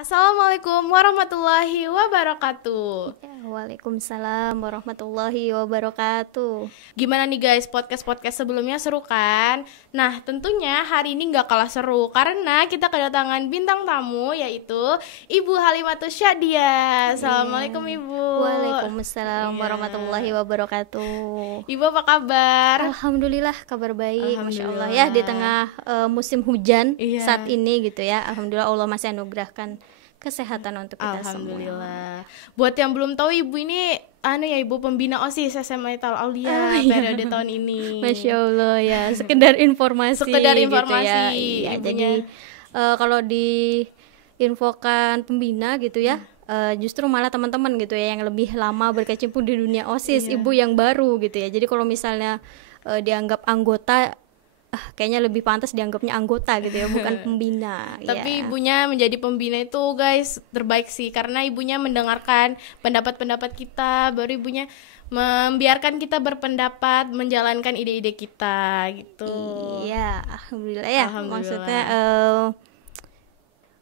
Assalamualaikum warahmatullahi wabarakatuh. Ya, Waalaikumsalam warahmatullahi wabarakatuh. Gimana nih guys, podcast sebelumnya seru kan? Nah tentunya hari ini gak kalah seru karena kita kedatangan bintang tamu yaitu Ibu Halimatus Syadia. Assalamualaikum Ibu. Waalaikumsalam warahmatullahi wabarakatuh. Ibu apa kabar? Alhamdulillah kabar baik, Masya Allah Alhamdulillah. ya, di tengah musim hujan Iya. saat ini gitu ya. Alhamdulillah Allah masih anugerahkan kesehatan untuk kita semua. Alhamdulillah. Buat yang belum tahu Ibu ini Ibu pembina OSIS SMA Al Aulia iya. periode tahun ini. Masya Allah ya, sekedar informasi Sekedar gitu informasi, ya. Iya, ibunya. jadi kalau diinfokan pembina gitu ya, justru malah teman-teman gitu ya yang lebih lama berkecimpung di dunia OSIS, Iya. ibu yang baru gitu ya. Jadi kalau misalnya dianggap anggota, kayaknya lebih pantas dianggapnya anggota gitu ya, bukan pembina. Tapi ya. ibunya menjadi pembina itu guys terbaik sih, karena ibunya mendengarkan pendapat-pendapat kita, baru ibunya membiarkan kita berpendapat, menjalankan ide-ide kita gitu. Iya, alhamdulillah ya. Alhamdulillah. Maksudnya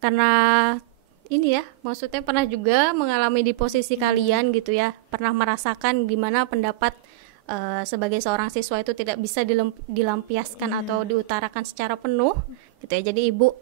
karena ini ya, maksudnya pernah juga mengalami di posisi kalian gitu ya, pernah merasakan gimana pendapat sebagai seorang siswa itu tidak bisa dilampiaskan atau diutarakan secara penuh gitu ya. Jadi ibu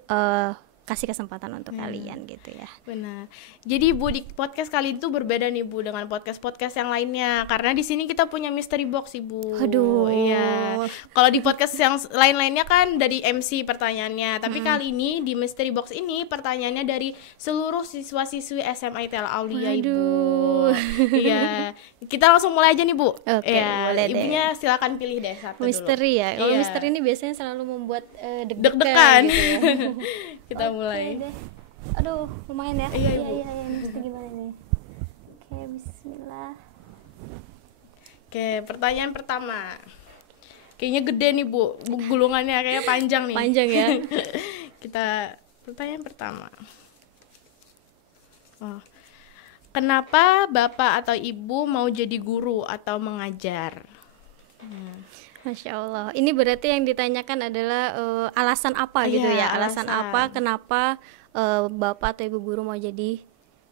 kasih kesempatan untuk kalian gitu ya. Benar. Jadi Ibu di podcast kali itu berbeda nih Bu dengan podcast-podcast yang lainnya, karena di sini kita punya mystery box Ibu. Aduh. Iya. Kalau di podcast yang lain-lainnya kan dari MC pertanyaannya, tapi kali ini di mystery box ini pertanyaannya dari seluruh siswa-siswi SMA Al Aulia Ibu. Waduh. Iya. Kita langsung mulai aja nih Bu. Oke, Iya. boleh deh. Ibunya silakan pilih deh satu dulu. Misteri ya. Kalau Iya. misteri ini biasanya selalu membuat Deg-degan. gitu ya. Kita mulai. Oke deh. Aduh, lumayan ya. Iya, Ibu. Iya, mesti gimana nih? Oke, bismillah. Oke, pertanyaan pertama. Kayaknya gede nih Bu, gulungannya kayaknya panjang nih. Panjang ya. Kita pertanyaan pertama. Oh. Kenapa Bapak atau Ibu mau jadi guru atau mengajar? Masya Allah. Ini berarti yang ditanyakan adalah alasan apa gitu Iya, ya? Alasan apa kenapa Bapak atau Ibu guru mau jadi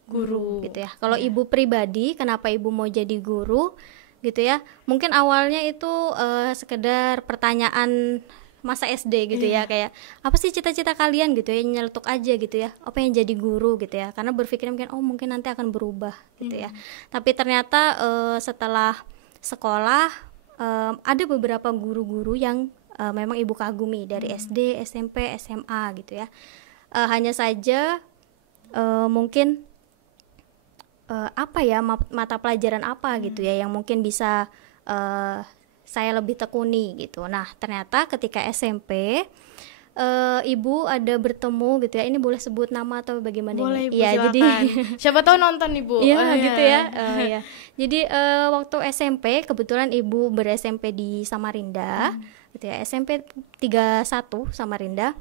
guru gitu ya? Kalau Ibu pribadi, kenapa Ibu mau jadi guru gitu ya? Mungkin awalnya itu sekedar pertanyaan masa SD gitu ya, kayak apa sih cita-cita kalian gitu ya, nyeletuk aja gitu ya, apa yang jadi guru gitu ya, karena berpikir mungkin nanti akan berubah gitu ya. Tapi ternyata setelah sekolah ada beberapa guru-guru yang memang Ibu kagumi dari SD, SMP, SMA gitu ya. Hanya saja mungkin mata pelajaran apa gitu ya yang mungkin bisa saya lebih tekuni gitu. Nah ternyata ketika SMP Ibu ada bertemu gitu ya. Ini boleh sebut nama atau bagaimana? Boleh Ibu, ya, silakan. jadi Siapa tahu nonton Ibu. iya gitu ya. Ya. Jadi waktu SMP kebetulan Ibu ber-SMP di Samarinda gitu ya. SMP 31 Samarinda.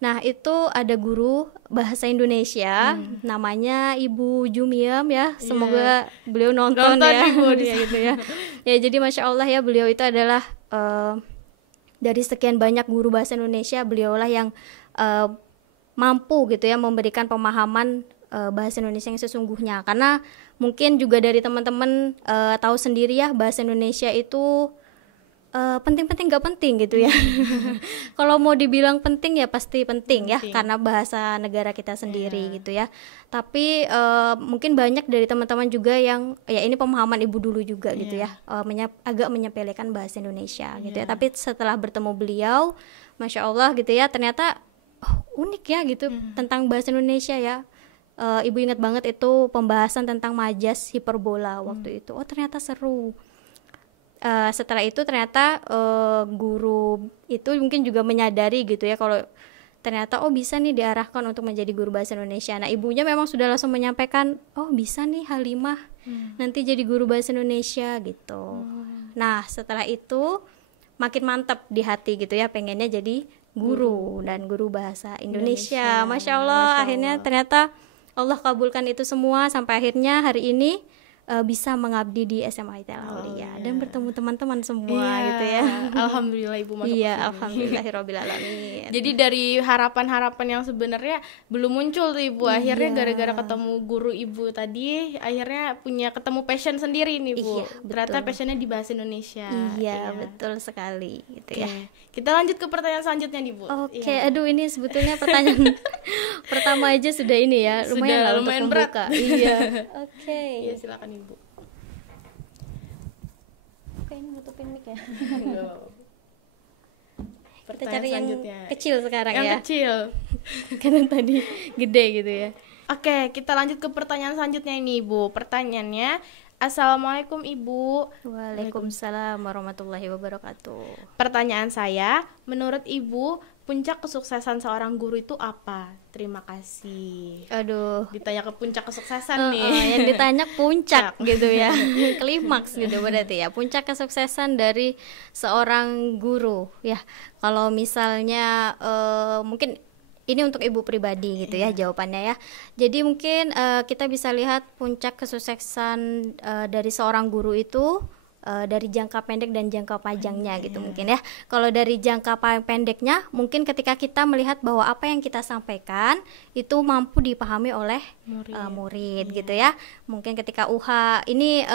Nah, itu ada guru bahasa Indonesia namanya Ibu Jumiam ya. Semoga beliau nonton ya. Ibu di Ya, gitu ya. Ya, jadi Masya Allah ya, beliau itu adalah dari sekian banyak guru bahasa Indonesia, beliaulah yang mampu gitu ya memberikan pemahaman bahasa Indonesia yang sesungguhnya. Karena mungkin juga dari teman-teman tahu sendiri ya, bahasa Indonesia itu penting-penting gak penting gitu ya. Kalau mau dibilang penting ya pasti penting ya, karena bahasa negara kita sendiri gitu ya. Tapi mungkin banyak dari teman-teman juga yang ya ini pemahaman Ibu dulu juga gitu ya, agak menyepelekan bahasa Indonesia gitu ya. Tapi setelah bertemu beliau, Masya Allah gitu ya, ternyata unik ya gitu tentang bahasa Indonesia ya. Ibu ingat banget itu pembahasan tentang majas hiperbola waktu itu. Oh ternyata seru. Setelah itu ternyata guru itu mungkin juga menyadari gitu ya, kalau ternyata bisa nih diarahkan untuk menjadi guru bahasa Indonesia. Nah ibunya memang sudah langsung menyampaikan, bisa nih Halimah nanti jadi guru bahasa Indonesia gitu. Nah setelah itu makin mantap di hati gitu ya, pengennya jadi guru dan guru bahasa Indonesia. Masya Allah, akhirnya ternyata Allah kabulkan itu semua sampai akhirnya hari ini bisa mengabdi di SMA ITL Aulia dan bertemu teman-teman semua gitu ya. Alhamdulillah Ibu masuk Iya, ke sini. alhamdulillahirabbil alamin. Jadi dari harapan-harapan yang sebenarnya belum muncul tuh Ibu, akhirnya Iya. gara-gara ketemu guru Ibu tadi, akhirnya punya ketemu passion sendiri nih Bu. Iya, Ternyata betul. passionnya di bahasa Indonesia. Iya, betul sekali gitu Oke, ya. kita lanjut ke pertanyaan selanjutnya nih Bu. Oke, Iya. aduh ini sebetulnya pertanyaan pertama aja sudah ini ya, lumayan Sudah lah lumayan untuk berat. membuka. Iya. Oke. Iya silakan Ibu. Oke, ini nutupin mic ya. Kita Pertanyaan cari yang selanjutnya. kecil sekarang Yang ya. kecil. Karena tadi gede gitu ya. Oke, kita lanjut ke pertanyaan selanjutnya ini Ibu. Pertanyaannya, Assalamualaikum Ibu. Waalaikumsalam warahmatullahi wabarakatuh. Pertanyaan saya, menurut Ibu, puncak kesuksesan seorang guru itu apa? Terima kasih. Aduh. Ditanya ke puncak kesuksesan nih. Yang ditanya puncak gitu ya. Klimaks gitu berarti ya. Puncak kesuksesan dari seorang guru ya. Kalau misalnya mungkin ini untuk ibu pribadi gitu ya jawabannya ya. Jadi mungkin kita bisa lihat puncak kesuksesan dari seorang guru itu dari jangka pendek dan jangka panjangnya gitu mungkin ya. Kalau dari jangka pendeknya mungkin ketika kita melihat bahwa apa yang kita sampaikan itu mampu dipahami oleh murid gitu ya. Mungkin ketika UH ini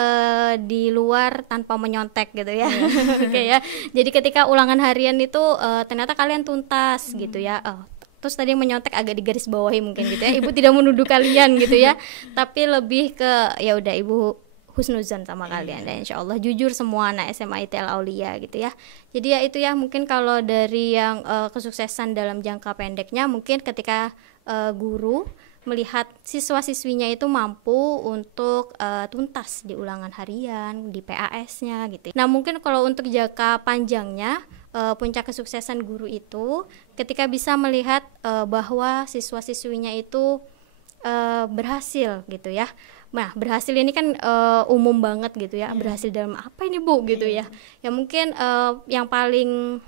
di luar tanpa menyontek gitu ya. Oke ya. Jadi ketika ulangan harian itu ternyata kalian tuntas gitu ya. Terus tadi menyontek agak digaris bawahi mungkin gitu ya. Ibu tidak menuduh kalian gitu ya. Tapi lebih ke ya udah Ibu husnuzan sama kalian dan insya Allah jujur semua anak SMA ITL Aulia gitu ya. Jadi ya itu ya mungkin kalau dari yang kesuksesan dalam jangka pendeknya mungkin ketika guru melihat siswa-siswinya itu mampu untuk tuntas di ulangan harian, di PAS-nya gitu. Nah mungkin kalau untuk jangka panjangnya puncak kesuksesan guru itu ketika bisa melihat bahwa siswa-siswinya itu berhasil gitu ya. Nah berhasil ini kan umum banget gitu ya. Berhasil dalam apa ini Bu gitu ya. Ya mungkin yang paling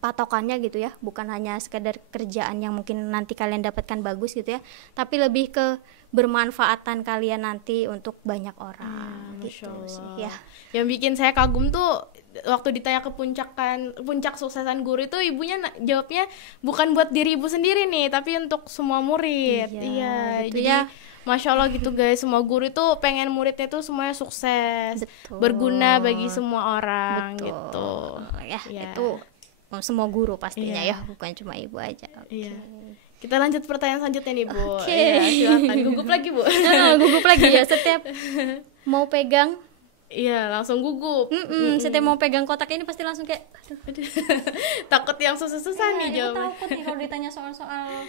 patokannya gitu ya, bukan hanya sekedar kerjaan yang mungkin nanti kalian dapatkan bagus gitu ya, tapi lebih ke bermanfaatan kalian nanti untuk banyak orang gitu sih ya. Yang bikin saya kagum tuh waktu ditanya ke puncak suksesan guru itu ibunya jawabnya bukan buat diri ibu sendiri nih, tapi untuk semua murid. Iya gitu jadi ya. Masya Allah gitu guys, semua guru itu pengen muridnya tuh semuanya sukses, Betul. berguna bagi semua orang. Betul. Gitu Ya, Iya. itu semua guru pastinya ya, bukan cuma ibu aja. Iya. Kita lanjut pertanyaan selanjutnya nih Bu. Oke. Iya, silakan gugup lagi Bu. Gugup lagi ya setiap mau pegang. Iya langsung gugup. Setiap mau pegang kotak ini pasti langsung kayak Takut yang susah-susah nih ibu jawabnya. takut nih kalau ditanya soal-soal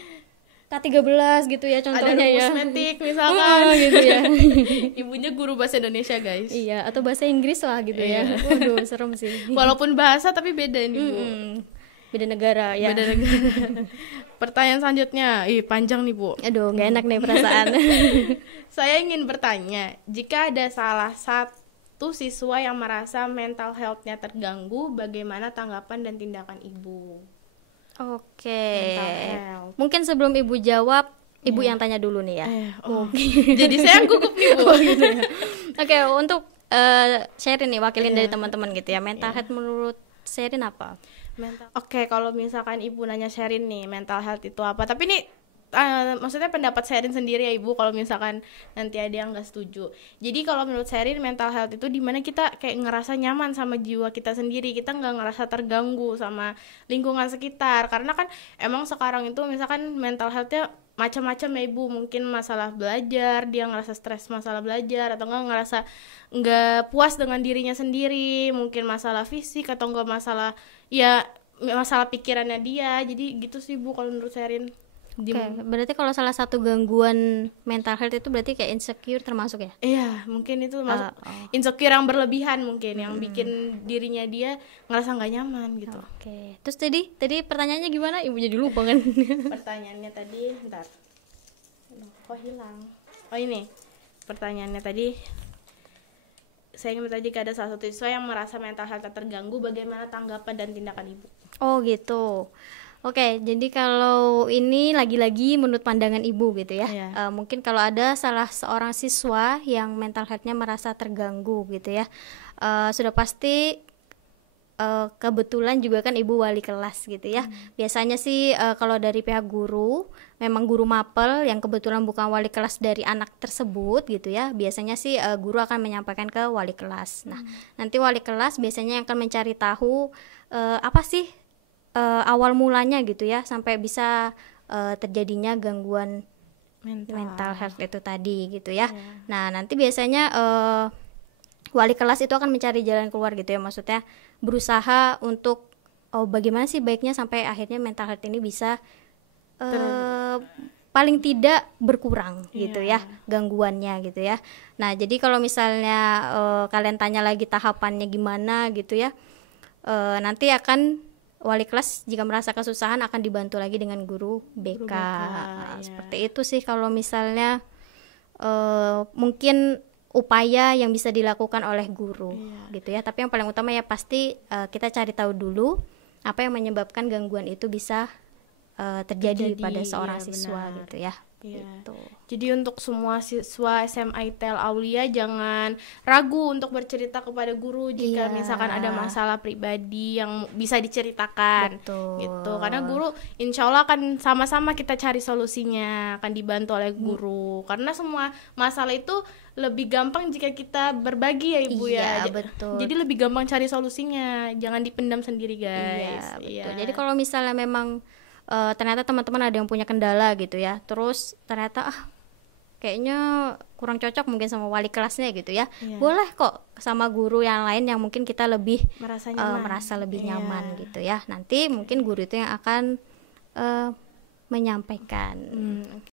K13 gitu ya Ada contohnya ya. arithmetic misalkan gitu ya. Ibunya guru bahasa Indonesia guys. Iya, atau bahasa Inggris lah gitu ya. Waduh, serem sih. Walaupun bahasa tapi beda nih Bu. Beda negara ya. Beda negara. Pertanyaan selanjutnya, panjang nih Bu. Aduh, gak enak nih perasaan. Saya ingin bertanya, jika ada salah satu siswa yang merasa mental health-nya terganggu, bagaimana tanggapan dan tindakan Ibu? Oke. Mental health. Mungkin sebelum ibu jawab, ibu yang tanya dulu nih ya. Jadi saya gugup nih Bu. Gitu ya. Oke, untuk Sherin nih wakilin dari teman-teman gitu ya. Mental health menurut Sherin apa? Oke, kalau misalkan Ibu nanya Sherin nih, mental health itu apa? Tapi ini maksudnya pendapat Sherin sendiri ya Ibu, kalau misalkan nanti ada yang nggak setuju. Jadi kalau menurut Sherin mental health itu dimana kita kayak ngerasa nyaman sama jiwa kita sendiri, kita nggak ngerasa terganggu sama lingkungan sekitar. Karena kan emang sekarang itu misalkan mental healthnya macam-macam ya Ibu, mungkin masalah belajar, dia ngerasa stres masalah belajar, atau ngerasa nggak puas dengan dirinya sendiri, mungkin masalah fisik atau nggak masalah pikirannya dia. Jadi gitu sih Bu kalau menurut Sherin. Oke, berarti kalau salah satu gangguan mental health itu berarti kayak insecure termasuk ya? Iya, mungkin itu masuk insecure yang berlebihan mungkin, yang bikin dirinya dia ngerasa nggak nyaman gitu. Oke, terus tadi pertanyaannya gimana? Ibu jadi lupa kan? Pertanyaannya tadi, bentar. Kok hilang? Oh ini, pertanyaannya tadi. Saya ingin bertanya, jika ada salah satu siswa yang merasa mental health terganggu, bagaimana tanggapan dan tindakan Ibu? Oh gitu. Oke, jadi kalau ini lagi-lagi menurut pandangan ibu gitu ya. Iya. Mungkin kalau ada salah seorang siswa yang mental health-nya merasa terganggu gitu ya, sudah pasti kebetulan juga kan ibu wali kelas gitu ya. Biasanya sih kalau dari pihak guru, memang guru mapel yang kebetulan bukan wali kelas dari anak tersebut gitu ya. Biasanya sih guru akan menyampaikan ke wali kelas. Nah, nanti wali kelas biasanya yang akan mencari tahu apa sih awal mulanya gitu ya sampai bisa terjadinya gangguan mental health itu tadi gitu ya. Nah, nanti biasanya wali kelas itu akan mencari jalan keluar gitu ya, maksudnya berusaha untuk bagaimana sih baiknya sampai akhirnya mental health ini bisa paling tidak berkurang gitu ya gangguannya gitu ya. Nah, jadi kalau misalnya kalian tanya lagi tahapannya gimana gitu ya, nanti akan wali kelas jika merasa kesusahan akan dibantu lagi dengan guru BK. Seperti itu sih kalau misalnya mungkin upaya yang bisa dilakukan oleh guru gitu ya. Tapi yang paling utama ya pasti kita cari tahu dulu apa yang menyebabkan gangguan itu bisa terjadi pada seorang siswa benar. Gitu ya. Gitu. Jadi untuk semua siswa SMA ITEL Aulia jangan ragu untuk bercerita kepada guru jika misalkan ada masalah pribadi yang bisa diceritakan. Betul. Gitu. Karena guru insya Allah akan sama-sama kita cari solusinya, akan dibantu oleh guru. Karena semua masalah itu lebih gampang jika kita berbagi ya Ibu ya. Betul. Jadi lebih gampang cari solusinya, jangan dipendam sendiri guys. Betul. Jadi kalau misalnya memang ternyata teman-teman ada yang punya kendala gitu ya, terus ternyata kayaknya kurang cocok mungkin sama wali kelasnya gitu ya, boleh kok sama guru yang lain yang mungkin kita lebih merasa lebih nyaman gitu ya. Nanti mungkin guru itu yang akan menyampaikan.